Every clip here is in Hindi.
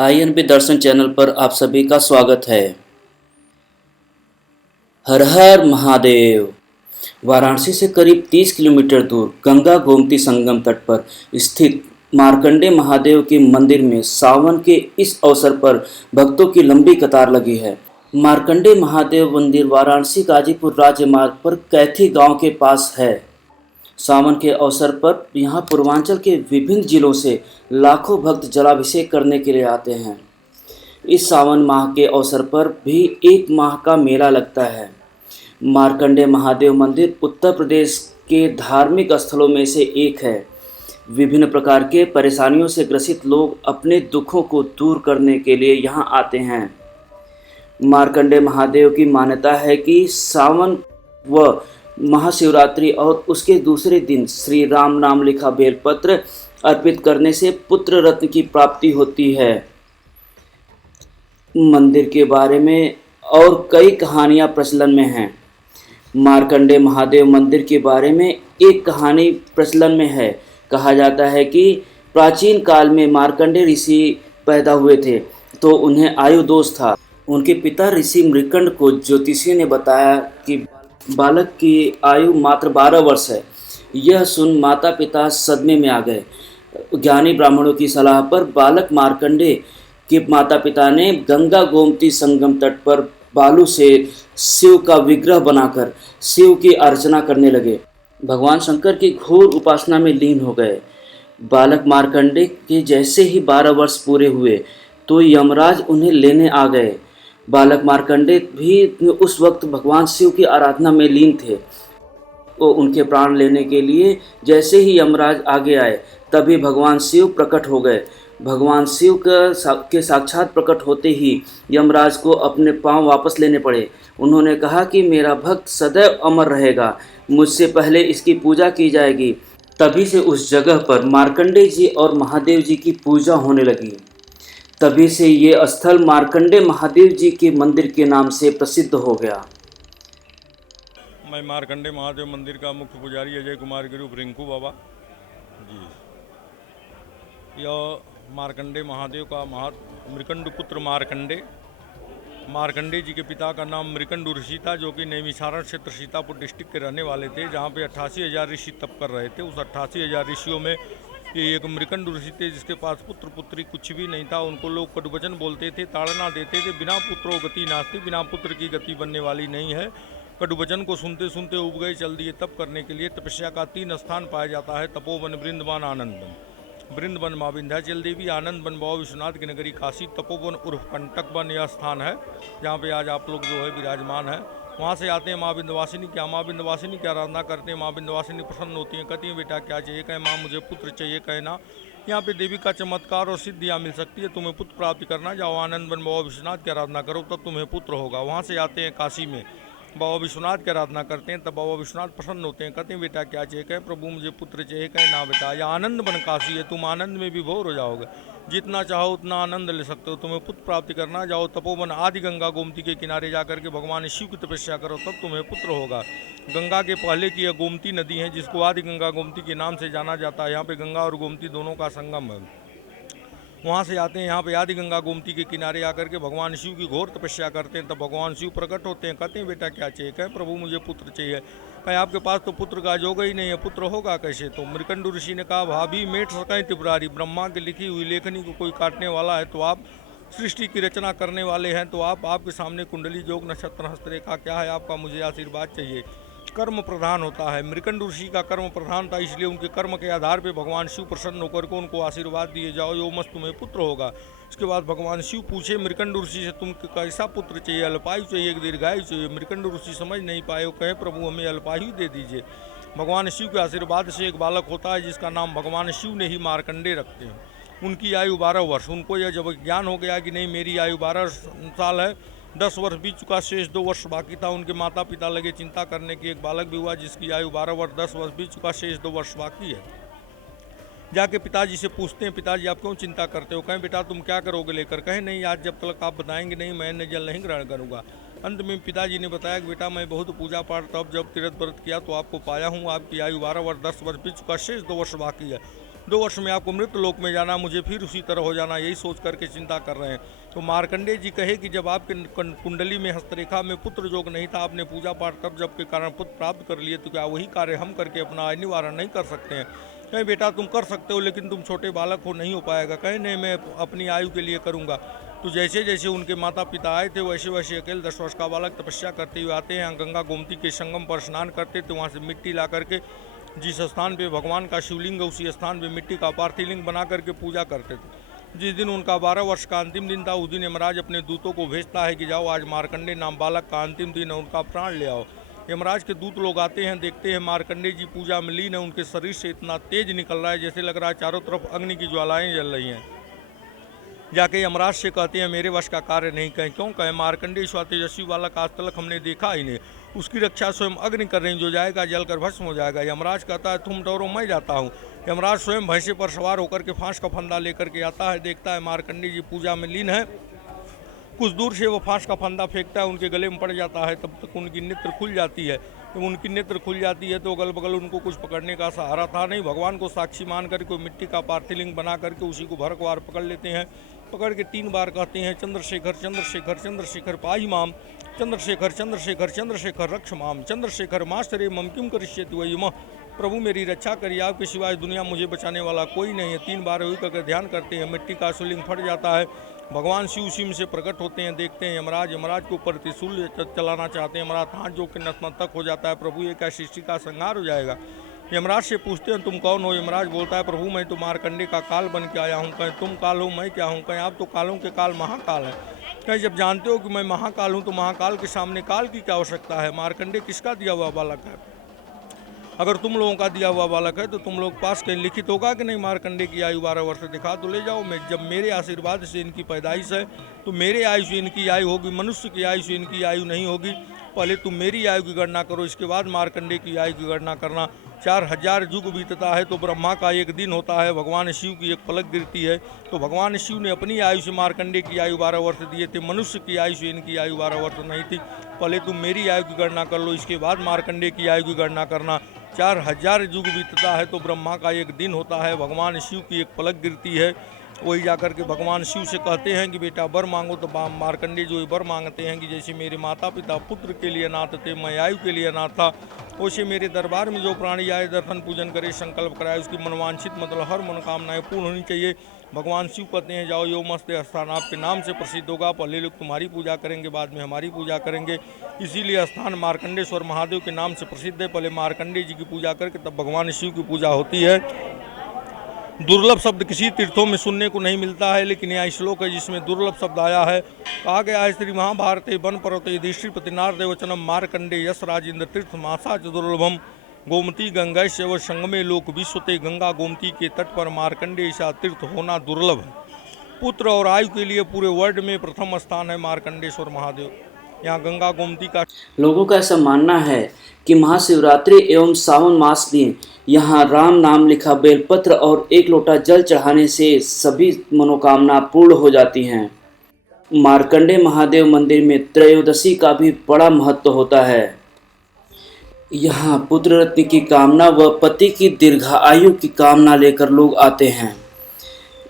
आईएनबी दर्शन चैनल पर आप सभी का स्वागत है। हर हर महादेव। वाराणसी से करीब 30 किलोमीटर दूर गंगा गोमती संगम तट पर स्थित मार्कंडे महादेव के मंदिर में सावन के इस अवसर पर भक्तों की लंबी कतार लगी है। मार्कंडे महादेव मंदिर वाराणसी गाजीपुर राज्य मार्ग पर कैथी गांव के पास है। सावन के अवसर पर यहाँ पूर्वांचल के विभिन्न जिलों से लाखों भक्त जलाभिषेक करने के लिए आते हैं। इस सावन माह के अवसर पर भी एक माह का मेला लगता है। मार्कंडे महादेव मंदिर उत्तर प्रदेश के धार्मिक स्थलों में से एक है। विभिन्न प्रकार के परेशानियों से ग्रसित लोग अपने दुखों को दूर करने के लिए यहाँ आते हैं। मार्कंडे महादेव की मान्यता है कि सावन व महाशिवरात्रि और उसके दूसरे दिन श्री राम नाम लिखा बेलपत्र अर्पित करने से पुत्र रत्न की प्राप्ति होती है। मंदिर के बारे में और कई कहानियां प्रचलन में हैं। मार्कंडे महादेव मंदिर के बारे में एक कहानी प्रचलन में है। कहा जाता है कि प्राचीन काल में मार्कंडे ऋषि पैदा हुए थे तो उन्हें आयु दोष था। उनके पिता ऋषि मृकंड को ज्योतिषी ने बताया कि बालक की आयु मात्र 12 वर्ष है। यह सुन माता पिता सदमे में आ गए। ज्ञानी ब्राह्मणों की सलाह पर बालक मार्कंडे के माता पिता ने गंगा गोमती संगम तट पर बालू से शिव का विग्रह बनाकर शिव की अर्चना करने लगे। भगवान शंकर की घोर उपासना में लीन हो गए। बालक मार्कंडे के जैसे ही 12 वर्ष पूरे हुए तो यमराज उन्हें लेने आ गए। बालक मार्कंडे भी उस वक्त भगवान शिव की आराधना में लीन थे। वो उनके प्राण लेने के लिए जैसे ही यमराज आगे आए तभी भगवान शिव प्रकट हो गए। भगवान शिव के साक्षात प्रकट होते ही यमराज को अपने पांव वापस लेने पड़े। उन्होंने कहा कि मेरा भक्त सदैव अमर रहेगा, मुझसे पहले इसकी पूजा की जाएगी। तभी से उस जगह पर मार्कंडे जी और महादेव जी की पूजा होने लगी। तभी से ये स्थल मार्कंडे महादेव जी के मंदिर के नाम से प्रसिद्ध हो गया। मैं मार्कंडे महादेव मंदिर का मुख्य पुजारी अजय कुमार के रूप रिंकू बाबा जी। यह मार्कंडे महादेव का मृकंड पुत्र मार्कंडे जी के पिता का नाम मृकंड ऋषि था, जो कि नैमिषारण क्षेत्र सीतापुर डिस्ट्रिक्ट के रहने वाले थे, जहाँ पे 88,000 ऋषि तप कर रहे थे। उस 88,000 ऋषियों में ये एक मृकंड ऋषि थे जिसके पास पुत्र पुत्री कुछ भी नहीं था। उनको लोग कटुवचन बोलते थे, ताड़ना देते थे, बिना पुत्रो गति नास्ति, बिना पुत्र की गति बनने वाली नहीं है। कटुवचन को सुनते सुनते उब गए, चल दिए तप करने के लिए। तपस्या का 3 स्थान पाया जाता है, तपोवन, वृंदवन, आनंद वन। वृंदवन माँ विंध्याचल देवी, आनंद वन बाबा विश्वनाथ की नगरी काशी, तपोवन उर्फ कंटक वन यह स्थान है जहाँ पे आज आप लोग जो है विराजमान है। वहाँ से आते हैं माँ विंध्यवासिनी की आराधना करते हैं। माँ विंध्यवासिनी प्रसन्न होती हैं, कहती हैं बेटा क्या चाहिए, कहे माँ मुझे पुत्र चाहिए, कहे ना यहाँ पे देवी का चमत्कार और सिद्धियाँ मिल सकती है, तुम्हें पुत्र प्राप्ति करना, जाओ आनंद वन बाबा विश्वनाथ की आराधना करो तब तुम्हें पुत्र होगा। वहाँ से आते हैं काशी में, बाबा विश्वनाथ की आराधना करते हैं, तब बाबा विश्वनाथ प्रसन्न होते हैं, कहते हैं बेटा क्या चाहिए, कहे प्रभु मुझे पुत्र चाहिए, कहे ना बेटा यह आनंद बन काशी है, तुम आनंद में विभोर हो जाओगे, जितना चाहो उतना आनंद ले सकते हो, तुम्हें पुत्र प्राप्ति करना, जाओ तपोवन आदि गंगा गोमती के किनारे जाकर के भगवान शिव की तपस्या करो तब तुम्हें पुत्र होगा। गंगा के पहले की यह गोमती नदी है जिसको आदि गंगा गोमती के नाम से जाना जाता है। यहाँ पे गंगा और गोमती दोनों का संगम है। वहाँ से आते हैं, यहाँ पे आदि गंगा गोमती के किनारे आकर के भगवान शिव की घोर तपस्या करते हैं, तब भगवान शिव प्रकट होते हैं, कहते हैं बेटा क्या चाहिए, कहे प्रभु मुझे पुत्र चाहिए, कहे आपके पास तो पुत्र का योग ही नहीं है, पुत्र होगा कैसे। तो मृकंड ऋषि ने कहा भाभी मेट सकें त्रिपुरारी, ब्रह्मा की लिखी हुई लेखनी को कोई काटने वाला है तो आप सृष्टि की रचना करने वाले हैं, तो आपके सामने कुंडली योग नक्षत्र हस्तरेखा क्या है आपका, मुझे आशीर्वाद चाहिए। कर्म प्रधान होता है, मृकंड ऋषि का कर्म प्रधान था, इसलिए उनके कर्म के आधार पे भगवान शिव प्रसन्न होकर को उनको आशीर्वाद दिए, जाओ यो मस्त तुम्हें पुत्र होगा। इसके बाद भगवान शिव पूछे मृकंड ऋषि से तुम कैसा पुत्र चाहिए, अल्पायु चाहिए कि दीर्घायु चाहिए। मृकंड ऋषि समझ नहीं पाए, वो कहे प्रभु हमें अल्पायु दे दीजिए। भगवान शिव के आशीर्वाद से एक बालक होता है जिसका नाम भगवान शिव ने ही मार्कंडे रखते हैं। उनकी आयु 12 वर्ष। उनको यह जब ज्ञान हो गया कि नहीं मेरी आयु 12 साल है, 10 वर्ष बीत चुका, शेष 2 वर्ष बाकी था, उनके माता पिता लगे चिंता करने की। एक बालक भी हुआ जिसकी आयु 12 वर्ष, 10 वर्ष बीत चुका, शेष 2 वर्ष बाकी है। जाके पिताजी से पूछते हैं पिताजी आप क्यों चिंता करते हो, कहें बेटा तुम क्या करोगे लेकर, कहें नहीं आज जब तक आप बताएंगे नहीं मैं अन्न जल नहीं ग्रहण करूँगा। अंत में पिताजी ने बताया कि बेटा मैं बहुत पूजा पाठ तब जब तीर्थ व्रत किया तो आपको पाया हूँ, आपकी आयु 12 वर्ष, 10 वर्ष बीत चुका, शेष 2 वर्ष बाकी है। 2 वर्ष में आपको मृत्यु लोक में जाना, मुझे फिर उसी तरह हो जाना, यही सोच करके चिंता कर रहे हैं। तो मार्कंडेय जी कहे कि जब आपके कुंडली में हस्तरेखा में पुत्र योग नहीं था, आपने पूजा पाठ तप जप के कारण पुत्र प्राप्त कर लिए, तो क्या वही कार्य हम करके अपना निवारण नहीं कर सकते हैं? कहीं बेटा तुम कर सकते हो, लेकिन तुम छोटे बालक हो, नहीं हो पाएगा। कहीं नहीं, मैं अपनी आयु के लिए करूँगा। तो जैसे जैसे उनके माता पिता आए थे, वैसे वैसे अकेले 10 वर्ष का बालक तपस्या करते हुए आते हैं। गंगा गोमती के संगम पर स्नान करते थे, वहाँ से मिट्टी ला करके जिस स्थान पे भगवान का शिवलिंग है, उसी स्थान पे मिट्टी का पार्थिव लिंग बना करके पूजा करते थे। जिस दिन उनका 12 वर्ष का अंतिम दिन था, उस दिन यमराज अपने दूतों को भेजता है कि जाओ आज मार्कंडेय नाम बालक का अंतिम दिन है, उनका प्राण ले आओ। यमराज के दूत लोग आते हैं, देखते हैं मार्कंडेय जी पूजा में लीन है। उनके शरीर से इतना तेज निकल रहा है जैसे लग रहा है चारों तरफ अग्नि की ज्वालाएं जल रही हैं। जाके यमराज से कहते हैं मेरे वश का कार्य नहीं। कहें क्यों? कहें मार्कंडेय स्वा तेजस्वी बालक आज तक हमने देखा ही नहीं, उसकी रक्षा स्वयं अग्नि कर रही, जो जाएगा जलकर भस्म हो जाएगा। यमराज कहता है तुम डरो, मैं जाता हूँ। यमराज स्वयं भैंसे पर सवार होकर के फांस का फंदा लेकर के आता है, देखता है मार्कंडेय जी पूजा में लीन है। कुछ दूर से वो फांस का फंदा फेंकता है, उनके गले में पड़ जाता है। तब तक उनकी नेत्र खुल जाती है। जब उनकी नेत्र खुल जाती है तो अगल बगल उनको कुछ पकड़ने का सहारा था नहीं। भगवान को साक्षी मान करके मिट्टी का पार्थिव लिंग बना करके उसी को भरकवार पकड़ लेते हैं। पकड़ के 3 बार कहते हैं चंद्रशेखर चंद्रशेखर चंद्रशेखर पाहि माम, चंद्रशेखर चंद्रशेखर चंद्रशेखर रक्ष माम, चंद्रशेखर मास्टरे मम किम करिष्यति वै मह। प्रभु मेरी रक्षा करिए, आपके सिवाय दुनिया मुझे बचाने वाला कोई नहीं है। 3 बार हुई करके ध्यान करते हैं, मिट्टी का शिवलिंग फट जाता है। भगवान शिव उसी में से प्रकट होते हैं। देखते हैं यमराज के ऊपर त्रिशूल चलाना चाहते हैं। यमराज हाथ जो के नतमस्तक हो जाता है, प्रभु ये क्या सृष्टि का संहार हो जाएगा? यमराज से पूछते हैं तुम कौन हो? यमराज बोलता है प्रभु मैं तो मार्कंडेय का काल बन के आया हूँ। कहें तुम काल हो, मैं क्या हूँ? कहें आप तो कालों के काल महाकाल है। कहें जब जानते हो कि मैं महाकाल हूँ तो महाकाल के सामने काल की क्या आवश्यकता है? मार्कंडेय किसका दिया हुआ बालक है? अगर तुम लोगों का दिया हुआ बालक है तो तुम लोग पास कहीं लिखित होगा कि नहीं मार्कंडेय की आयु 12 वर्ष दिखा तो ले जाओ। मैं जब मेरे आशीर्वाद से इनकी पैदाइश है तो मेरे आयु से इनकी आयु होगी, मनुष्य की आयु से इनकी आयु नहीं होगी। पहले तुम मेरी आयु की गणना करो, इसके बाद मार्कंडेय की आयु की गणना करना। 4000 युग बीतता है तो ब्रह्मा का एक दिन होता है, भगवान शिव की एक पलक गिरती है। तो भगवान शिव ने अपनी आयु से मार्कंडेय की आयु 12 वर्ष दिए थे, मनुष्य की आयु से इनकी आयु 12 वर्ष नहीं थी। पहले तुम मेरी आयु की गणना कर लो, इसके बाद मार्कंडेय की आयु की गणना करना। 4000 युग बीतता है तो ब्रह्मा का एक दिन होता है, भगवान शिव की एक पलक गिरती है। वही जाकर के भगवान शिव से कहते हैं कि बेटा वर मांगो। तो मार्कंडेय जो वर मांगते हैं कि जैसे मेरे माता पिता पुत्र के लिए अनाथ थे, मैं आयु के लिए अनाथ था, वैसे मेरे दरबार में जो प्राणी आए दर्शन पूजन करे संकल्प कराए, उसकी मनवांछित मतलब हर मनोकामनाएं पूर्ण होनी चाहिए। भगवान शिव कहते हैं जाओ यो मस्त स्थान आपके नाम से प्रसिद्ध होगा, पहले लोग तुम्हारी पूजा करेंगे बाद में हमारी पूजा करेंगे। इसीलिए स्थान मार्कंडेश्वर महादेव के नाम से प्रसिद्ध है। पहले मार्कंडेय जी की पूजा करके तब भगवान शिव की पूजा होती है। दुर्लभ शब्द किसी तीर्थों में सुनने को नहीं मिलता है, लेकिन यह श्लोक है जिसमें दुर्लभ शब्द आया है। कहा गया है श्री महाभारते वन पर्वते युधिष्ठिर नारदेवचनम मार्कंडेय यश राजेंद्र तीर्थ मासा च दुर्लभम गोमती गंगा शैव संगमे लोक विश्वते। गंगा गोमती के तट पर मार्कंडेय सा तीर्थ होना दुर्लभ है। पुत्र और आयु के लिए पूरे वर्ल्ड में प्रथम स्थान है मार्कंडेश्वर महादेव। यहाँ गंगा गोमती का लोगों का ऐसा मानना है कि महाशिवरात्रि एवं सावन मास में यहाँ राम नाम लिखा बेलपत्र और 1 लोटा जल चढ़ाने से सभी मनोकामना पूर्ण हो जाती हैं। मार्कंडेय महादेव मंदिर में त्रयोदशी का भी बड़ा महत्व होता है। यहाँ पुत्र रत्न की कामना व पति की दीर्घायु की कामना लेकर लोग आते हैं।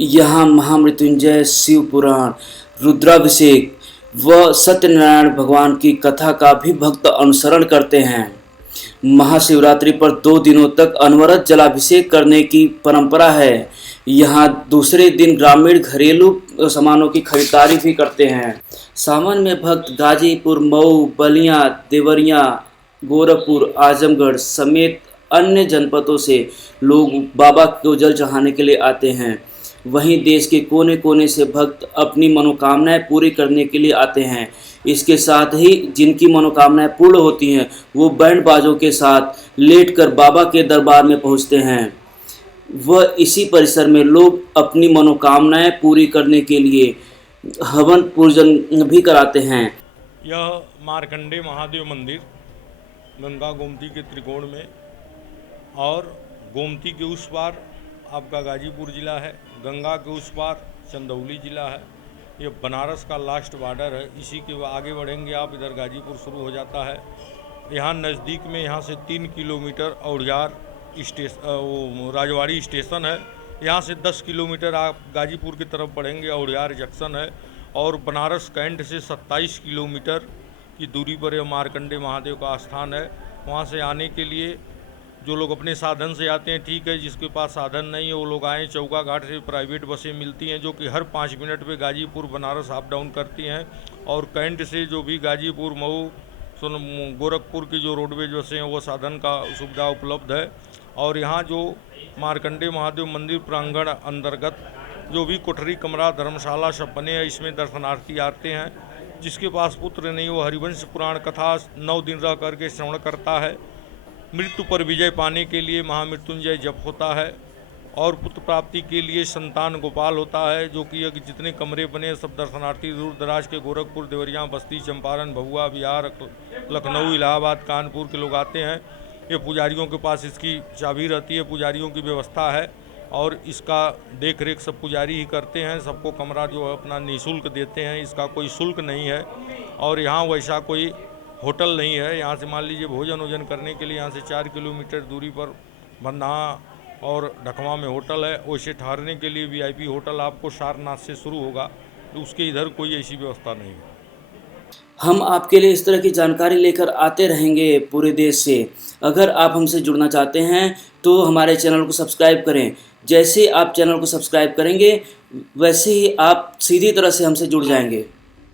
यहाँ महामृत्युंजय, शिव पुराण, रुद्राभिषेक व सत्यनारायण भगवान की कथा का भी भक्त अनुसरण करते हैं। महाशिवरात्रि पर 2 दिनों तक अनवरत जलाभिषेक करने की परंपरा है। यहाँ दूसरे दिन ग्रामीण घरेलू सामानों की खरीदारी भी करते हैं। सावन में भक्त गाजीपुर, मऊ, बलिया, देवरिया, गोरखपुर, आजमगढ़ समेत अन्य जनपदों से लोग बाबा को जल चढ़ाने के लिए आते हैं। वहीं देश के कोने कोने से भक्त अपनी मनोकामनाएं पूरी करने के लिए आते हैं। इसके साथ ही जिनकी मनोकामनाएं पूर्ण होती हैं वो बैंड बाजों के साथ लेटकर बाबा के दरबार में पहुंचते हैं। वह इसी परिसर में लोग अपनी मनोकामनाएं पूरी करने के लिए हवन पूजन भी कराते हैं। यह मार्कंडेय महादेव मंदिर गंगा गोमती के त्रिकोण में और गोमती के उस पार आपका गाजीपुर जिला है, गंगा के उस पार चंदौली जिला है। ये बनारस का लास्ट बॉर्डर है। इसी के आगे बढ़ेंगे आप, इधर गाजीपुर शुरू हो जाता है। यहाँ नज़दीक में यहाँ से 3 किलोमीटर औड़ियार राजवाड़ी स्टेशन है। यहाँ से 10 किलोमीटर आप गाजीपुर की तरफ बढ़ेंगे औड़ियार जंक्शन है, और बनारस कैंट से 27 किलोमीटर की दूरी पर यह मार्कंडे महादेव का स्थान है। वहाँ से आने के लिए जो लोग अपने साधन से आते हैं ठीक है, जिसके पास साधन नहीं है वो लोग आएँ। चौका घाट से प्राइवेट बसें मिलती हैं जो कि हर 5 मिनट पे गाजीपुर बनारस अप डाउन करती हैं, और कैंट से जो भी गाजीपुर मऊ गोरखपुर की जो रोडवेज बसें हैं वो साधन का सुविधा उपलब्ध है। और यहाँ जो मार्कंडे महादेव मंदिर प्रांगण अंतर्गत जो भी कोठरी कमरा धर्मशाला सब बने हैं, इसमें दर्शनार्थी आते हैं। जिसके पास पुत्र नहीं वो हरिवंश पुराण कथा 9 दिन रह करके श्रवण करता है। मृत्यु पर विजय पाने के लिए महामृत्युंजय जप होता है, और पुत्र प्राप्ति के लिए संतान गोपाल होता है, जो कि जितने कमरे बने सब दर्शनार्थी दूर दराज के गोरखपुर, देवरिया, बस्ती, चंपारण, भभुआ, बिहार, लखनऊ, इलाहाबाद, कानपुर के लोग आते हैं। ये पुजारियों के पास इसकी चाबी रहती है, पुजारियों की व्यवस्था है, और इसका देख रेख सब पुजारी ही करते हैं। सबको कमरा जो है अपना निःशुल्क देते हैं, इसका कोई शुल्क नहीं है। और यहाँ वैसा कोई होटल नहीं है। यहाँ से मान लीजिए भोजन करने के लिए यहाँ से 4 किलोमीटर दूरी पर बन्हा और ढकवा में होटल है। वैसे ठहरने के लिए VIP होटल आपको सारनाथ से शुरू होगा, तो उसके इधर कोई ऐसी व्यवस्था नहीं है। हम आपके लिए इस तरह की जानकारी लेकर आते रहेंगे पूरे देश से। अगर आप हमसे जुड़ना चाहते हैं तो हमारे चैनल को सब्सक्राइब करें। जैसे आप चैनल को सब्सक्राइब करेंगे वैसे ही आप सीधी तरह से हमसे जुड़ जाएंगे।